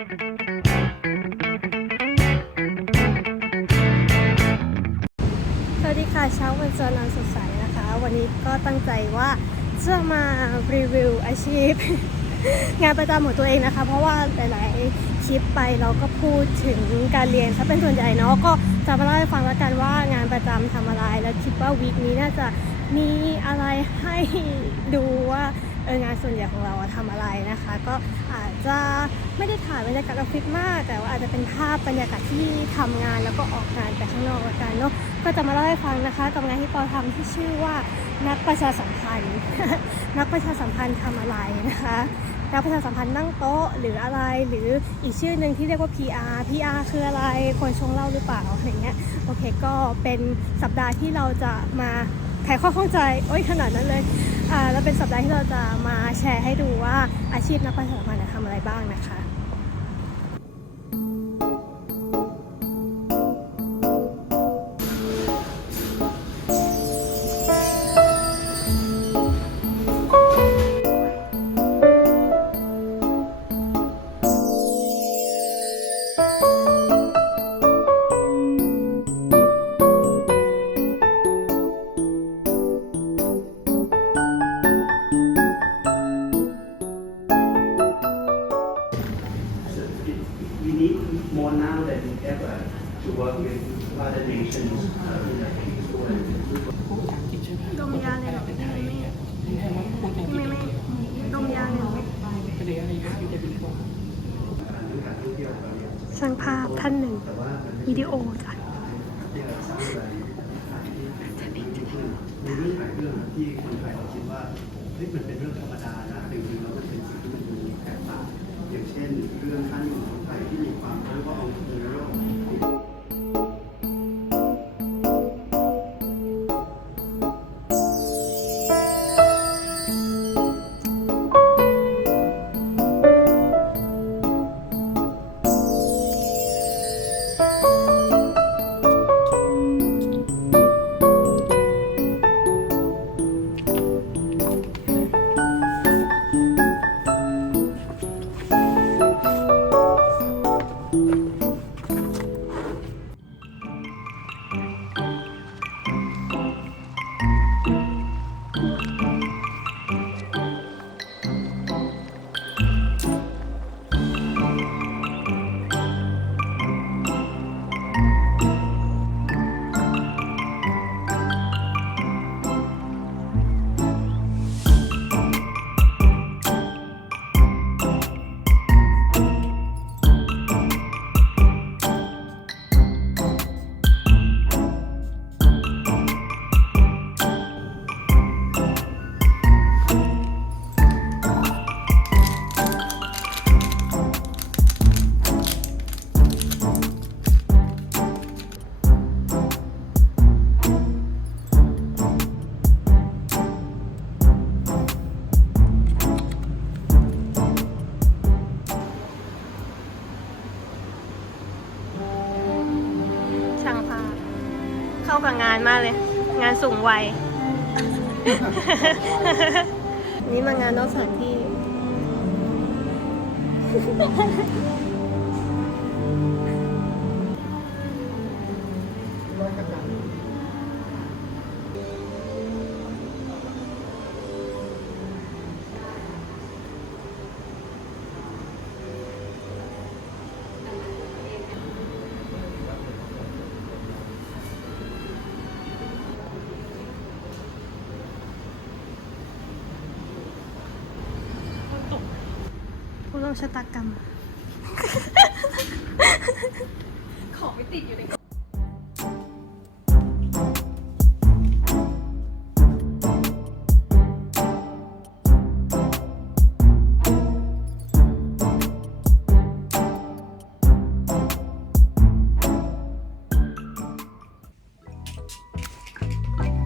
สวัสดีค่ะเช้าวันจันทร์อันสดใสนะคะ วันนี้ก็ตั้งใจว่าจะมารีวิวอาชีพ งานประจำของตัวเองนะคะ เพราะว่าหลายๆคลิปไปเราก็พูดถึงการเรียนถ้าเป็นส่วนใหญ่เนาะก็จะมาเล่าให้ฟังแล้วกันว่างานประจำทำอะไร แล้วคิดว่าวีคนี้น่าจะมีอะไรให้ดูว่า เอองานส่วนใหญ่ของเราอะทำอะไรนะคะ ก็อาจจะไม่ได้ถ่ายบรรยากาศออฟฟิศมาก แต่ว่าอาจจะเป็นภาพบรรยากาศที่ทำงานแล้วก็ออกงานไปข้างนอกละกันเนาะก็จะมาเล่าให้ฟังนะคะกับงานที่ปอทำที่ชื่อว่านักประชาสัมพันธ์ นักประชาสัมพันธ์ทำอะไรนะคะนักประชาสัมพันธ์นั่งโต๊ะหรืออะไรหรืออีกชื่อหนึ่งที่เรียกว่า PR PR คืออะไรคนชงเหล่าหรือเปล่าอะไรเงี้ยโอเคก็เป็นสัปดาห์ที่เราจะมาไขข้อข้องใจโอ้ยขนาดนั้นเลย แล้วเป็นสัปดาห์ที่เราจะมาแชร์ให้ดูว่าอาชีพนักประชาสัมพันธ์ทำอะไรบ้างนะคะ more now than ever to work with other nations uh, in the peace world. ดมยาเลยเหรอไม่ไม่ไม่ดมยาเลยเหรอช่างภาพท่านหนึ่งวิดีโอจ้ะมีเรื่องหลายเรื่องที่คนไทยเราคิดว่าเฮ้ยมันเป็นเรื่องธรรมดานะจริงๆแล้วมันเป็นสิ่งที่มันมีแตกต่าง อย่างเช่น เรื่องท่านของไทยที่มีความเรียกว่า กับงานมากเลย งานสูงวัย นี่มางานนอกสถานที่ ชะตากรรม ของไม่ติดอยู่ใน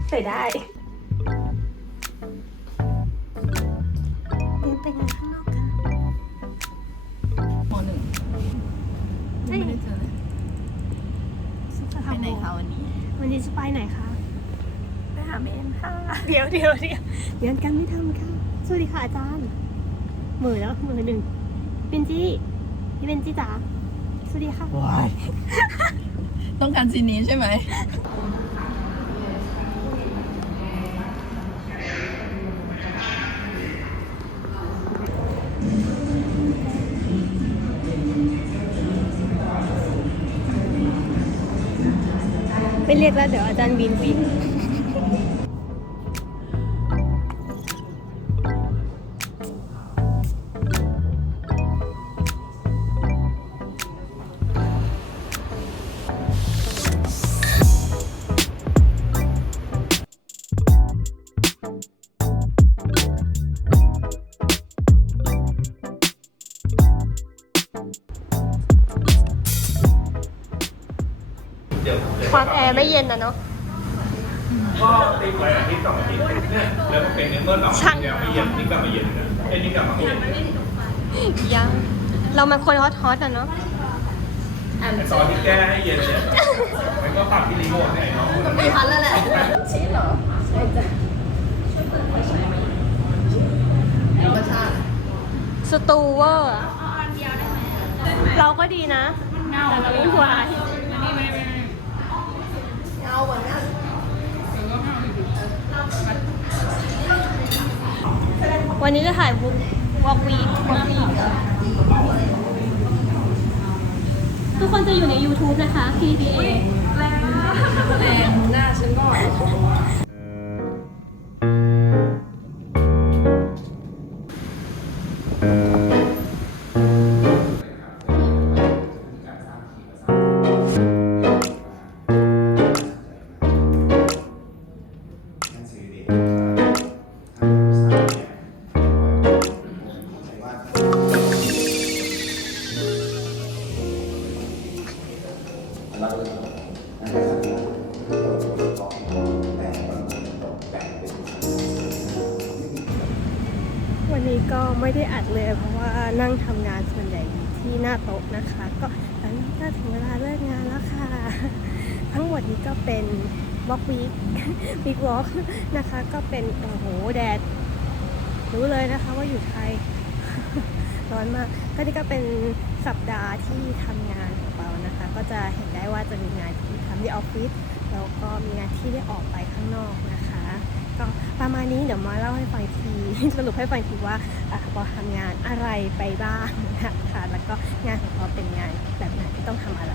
ใส่ได้ วันนี้วันนี้จะไปไหนคะ ไปหาเมนค่ะ เดี๋ยวเดี๋ยวเดี๋ยวเรียนกันไม่ทำค่ะ สวัสดีค่ะอาจารย์ มือแล้วมือหนึ่งปินจี้พี่เบนจิจ๋า สวัสดีค่ะ ว้าย ต้องการซีนนี้ใช่ไหม เรียกแล้วเดี๋ยวอาจารย์บินบิน ย็นนะเนาะก็ติดไปอาทิตย์สองอาทิตย์เนี่ยแล้วมันเป็นเมื่อสองอาทิตย์แล้วไม่เย็นนี่กลับมาเย็นนะไอ้นี่กลับมาไม่เย็นยังเรามันคนฮอตฮอตอะเนาะไอ้ตอนที่แก้ให้เย็นเนี่ยมันก็ปรับที่รีโมทเนี่ยไอ้น้องคนนั้นไม่ทันแล้วแหละชีสเหรอใช่จ้ะธรรมชาติสตูเวอร์อะเราก็ดีนะแต่เราไม่ไหวเอาเหมือนกัน วันนี้จะถ่ายบุ๊กวอกวีวอกวีทุกคนจะอยู่ใน YouTube นะคะ PPA แรงหน้าฉันก่อน นี้ก็ไม่ได้อัดเลยเพราะว่านั่งทำงานส่วนใหญ่อยู่ที่หน้าโต๊ะนะคะ ก็ตอนนี้ก็ถึงเวลาเลิกงานแล้วค่ะ ทั้งหมดนี้ก็เป็นวอล์กวีควีควอล์กนะคะ ก็เป็นโอ้โหแดดรู้เลยนะคะว่าอยู่ไทยร้อนมากก็นี่ก็เป็นสัปดาห์ที่ทำงานของเรานะคะ ก็จะเห็นได้ว่าจะมีงานที่ทำที่ออฟฟิศแล้วก็มีงานที่ได้ออกไปข้างนอกนะ ประมาณนี้เดี๋ยวมาเล่าให้ฟังทีสรุปให้ฟังทีว่าปอทำงานอะไรไปบ้างนะคะแล้วก็งานของปอเป็นงานแบบไหนที่ต้องทำอะไร